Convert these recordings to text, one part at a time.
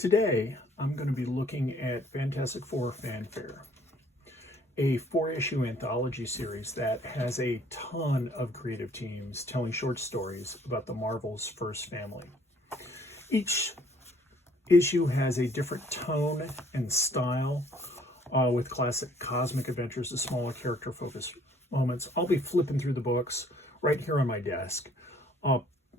Today, I'm going to be looking at Fantastic Four Fanfare, a 4-issue anthology series that has a ton of creative teams telling short stories about the Marvel's first family. Each issue has a different tone and style, with classic cosmic adventures to smaller character-focused moments. I'll be flipping through the books right here on my desk,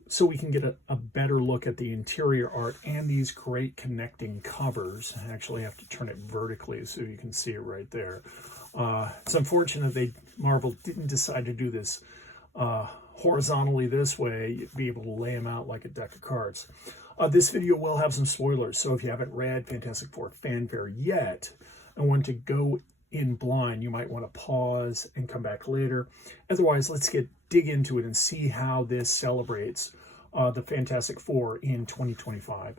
so we can get a better look at the interior art and these great connecting covers. I actually have to turn it vertically so you can see it right there. It's unfortunate Marvel didn't decide to do this horizontally this way. You'd be able to lay them out like a deck of cards. This video will have some spoilers, so if you haven't read Fantastic Four Fanfare yet and want to go in blind, you might want to pause and come back later. Otherwise, let's dig into it and see how this celebrates the Fantastic Four in 2025.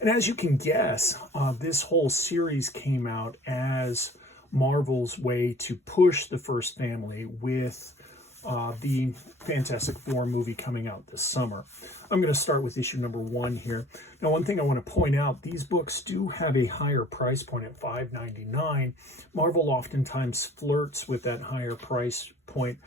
And as you can guess, this whole series came out as Marvel's way to push the first family with the Fantastic Four movie coming out this summer. I'm going to start with issue number 1 here. Now, one thing I want to point out, these books do have a higher price point at $5.99. Marvel oftentimes flirts with that higher price point,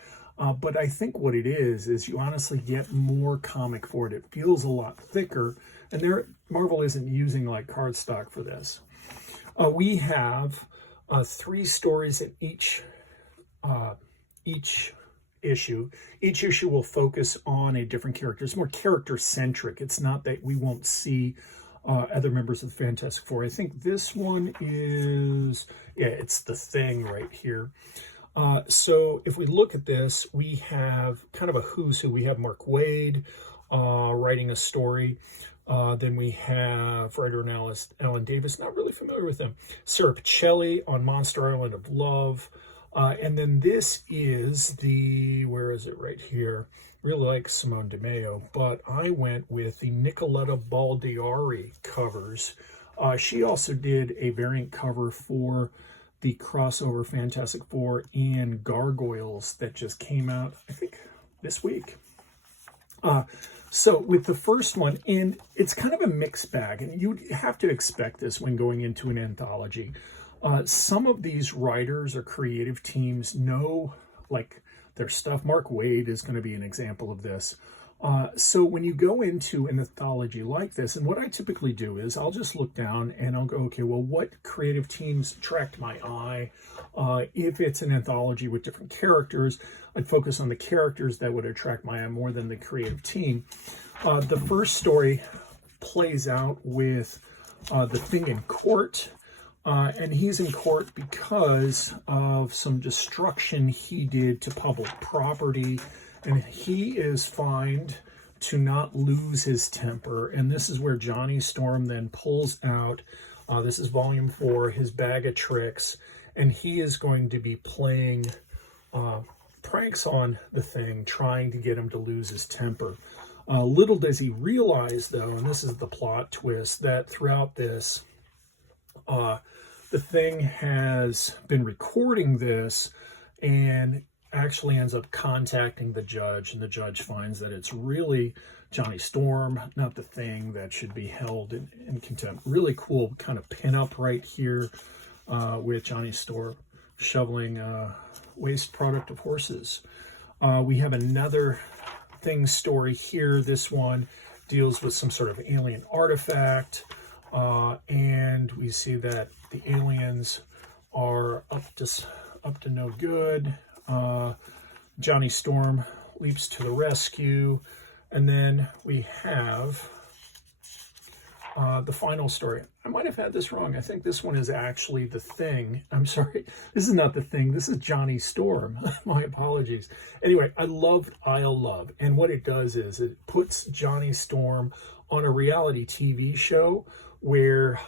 but I think what it is you honestly get more comic for it. It feels a lot thicker, and Marvel isn't using like cardstock for this. We have 3 stories in each issue. Each issue will focus on a different character. It's more character-centric. It's not that we won't see other members of the Fantastic Four. I think this one is, it's the Thing right here. So if we look at this, we have kind of a who's who. We have Mark Waid writing a story. Then we have writer and Alan Davis, not really familiar with them. Sarah Pichelli on Monster Island of Love. And then this is where is it right here? Really like Simone DeMeo, but I went with the Nicoletta Baldiari covers. She also did a variant cover for the crossover Fantastic Four and Gargoyles that just came out, I think, this week. So with the first one, and it's kind of a mixed bag, and you have to expect this when going into an anthology. Some of these writers or creative teams know like their stuff. Mark Waid is going to be an example of this. So when you go into an anthology like this, and what I typically do is I'll just look down and I'll go, okay, well, what creative teams attract my eye? If it's an anthology with different characters, I'd focus on the characters that would attract my eye more than the creative team. The first story plays out with the Thing in court. And he's in court because of some destruction he did to public property, and he is fined to not lose his temper. And this is where Johnny Storm then pulls out, this is volume 4, his bag of tricks, and he is going to be playing pranks on the Thing, trying to get him to lose his temper. Little does he realize, though, and this is the plot twist, that throughout this, the Thing has been recording this and actually ends up contacting the judge, and the judge finds that it's really Johnny Storm, not the Thing, that should be held in contempt. Really cool kind of pin-up right here with Johnny Storm shoveling waste product of horses. We have another Thing story here. This one deals with some sort of alien artifact. And we see that the aliens are up to no good. Johnny Storm leaps to the rescue. And then we have the final story. I might have had this wrong. I think this one is actually the Thing. I'm sorry. This is not the Thing. This is Johnny Storm. My apologies. Anyway, I love I'll Love. And what it does is it puts Johnny Storm on a reality TV show where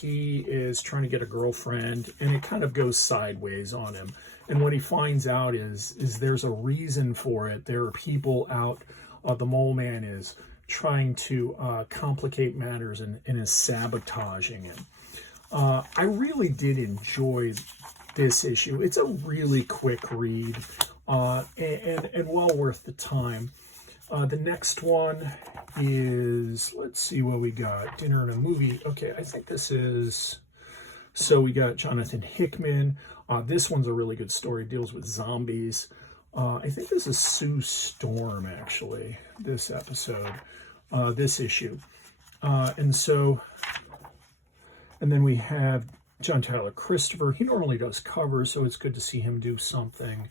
he is trying to get a girlfriend, and it kind of goes sideways on him. And what he finds out is there's a reason for it. There are people out, the mole man is trying to complicate matters and is sabotaging him. I really did enjoy this issue. It's a really quick read and well worth the time. The next one is, let's see what we got. Dinner and a Movie. Okay, I think this is, so we got Jonathan Hickman. This one's a really good story. It deals with zombies. I think this is Sue Storm, actually, this episode, this issue. And then we have John Tyler Christopher. He normally does covers, so it's good to see him do something.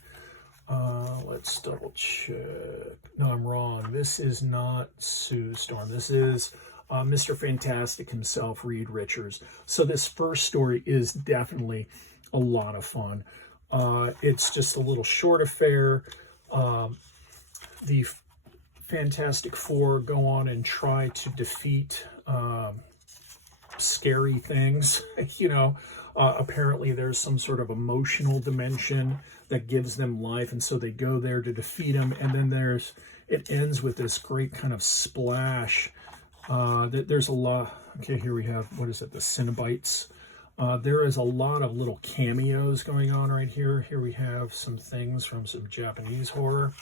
Let's double check. No, I'm wrong. This is not Sue Storm. This is Mr. Fantastic himself, Reed Richards. So this first story is definitely a lot of fun. It's just a little short affair. The Fantastic Four go on and try to defeat scary things. Apparently there's some sort of emotional dimension that gives them life, and so they go there to defeat them. And then it ends with this great kind of splash. There's a lot. Okay, here we have, what is it, the Cenobites. There is a lot of little cameos going on right here. Here we have some things from some Japanese horror.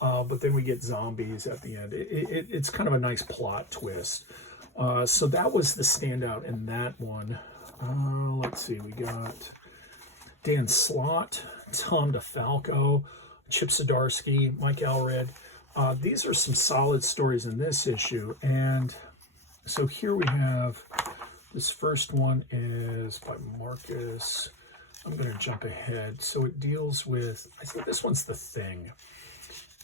But then we get zombies at the end. It's kind of a nice plot twist. So that was the standout in that one. Let's see, we got Dan Slott, Tom DeFalco, Chip Zdarsky, Mike Allred. These are some solid stories in this issue. And so here we have, this first one is by Marcus. I'm going to jump ahead. So it deals with, I think this one's The Thing.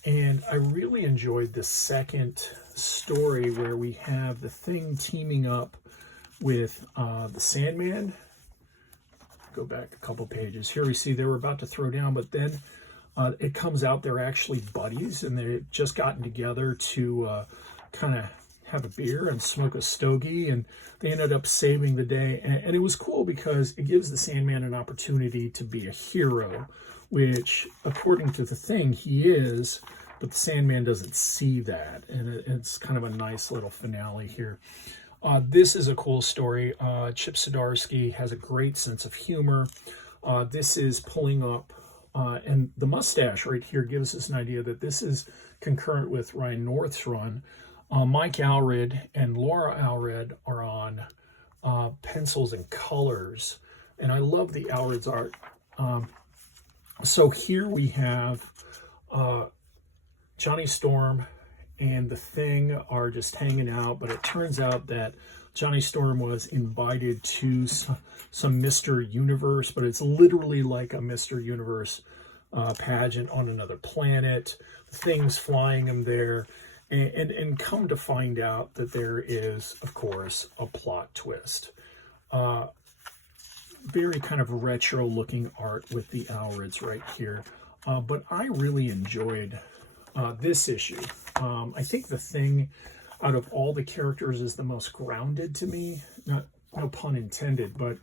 And I really enjoyed the second story where we have the Thing teaming up with the Sandman. Go back a couple pages. Here we see they were about to throw down, but then it comes out they're actually buddies, and they've just gotten together to kind of have a beer and smoke a stogie, and they ended up saving the day. And it was cool because it gives the Sandman an opportunity to be a hero, which, according to the Thing, he is, but the Sandman doesn't see that. And it's kind of a nice little finale here. This is a cool story. Chip Zdarsky has a great sense of humor. This is pulling up, and the mustache right here gives us an idea that this is concurrent with Ryan North's run. Mike Allred and Laura Allred are on pencils and colors, and I love the Allred's art. So here we have Johnny Storm and the Thing are just hanging out, but it turns out that Johnny Storm was invited to some Mr. Universe, but it's literally like a Mr. Universe pageant on another planet. The Thing's flying him there, and come to find out that there is, of course, a plot twist. Very kind of retro-looking art with the Allreds right here. But I really enjoyed this issue. I think the Thing, out of all the characters, is the most grounded to me. No pun intended, but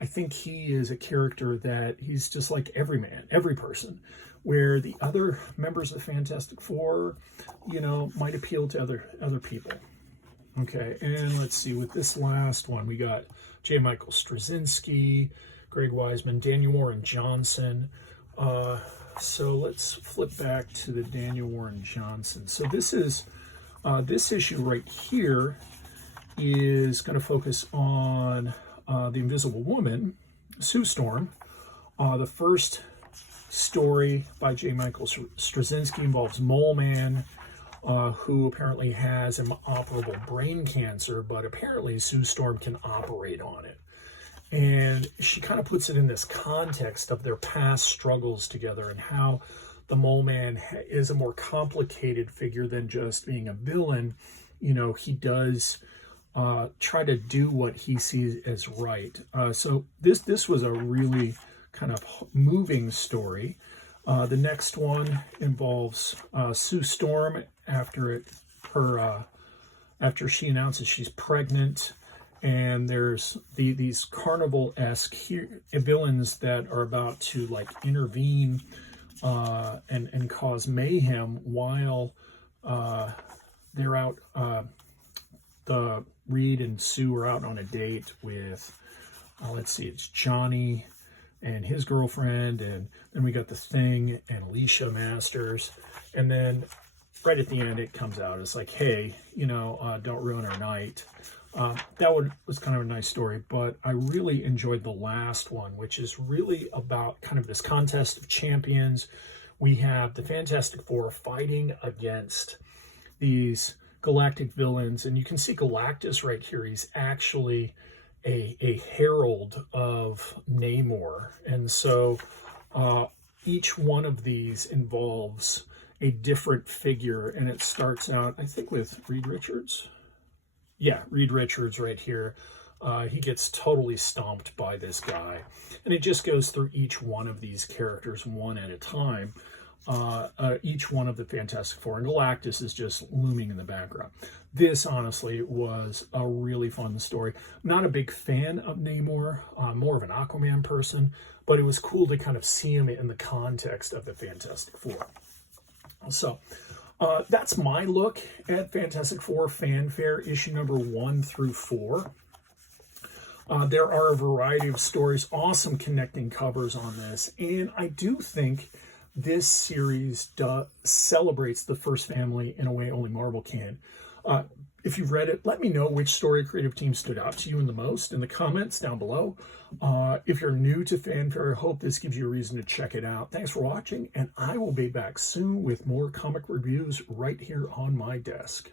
I think he is a character that he's just like every man, every person, where the other members of the Fantastic Four, might appeal to other people. Okay, and let's see, with this last one, we got J. Michael Straczynski, Greg Weisman, Daniel Warren Johnson. So let's flip back to the Daniel Warren Johnson. So this is, this issue right here is going to focus on the Invisible Woman, Sue Storm. The first story by J. Michael Straczynski involves Mole Man, who apparently has inoperable brain cancer, but apparently Sue Storm can operate on it. And she kind of puts it in this context of their past struggles together and how the Mole Man is a more complicated figure than just being a villain. He does try to do what he sees as right. So this was a really kind of moving story. The next one involves Sue Storm after she announces she's pregnant, and there's these carnival-esque villains that are about to intervene and cause mayhem while they're out. The Reed and Sue are out on a date with, let's see, it's Johnny and his girlfriend, and then we got the Thing and Alicia Masters, and then right at the end, it comes out. It's like, hey, don't ruin our night. Was kind of a nice story, but I really enjoyed the last one, which is really about kind of this contest of champions. We have the Fantastic Four fighting against these galactic villains, and you can see Galactus right here. He's actually a herald of Namor, and so each one of these involves a different figure, and it starts out, I think, with Reed Richards. Yeah, Reed Richards right here. He gets totally stomped by this guy, and it just goes through each one of these characters one at a time. Each one of the Fantastic Four, and Galactus is just looming in the background. This, honestly, was a really fun story. I'm not a big fan of Namor, more of an Aquaman person, but it was cool to kind of see him in the context of the Fantastic Four. So, that's my look at Fantastic Four Fanfare, issue number 1 through 4. There are a variety of stories, awesome connecting covers on this, and I do think this series celebrates the first family in a way only Marvel can. If you've read it, let me know which story creative team stood out to you the most in the comments down below. If you're new to Fanfare, I hope this gives you a reason to check it out. Thanks for watching, and I will be back soon with more comic reviews right here on my desk.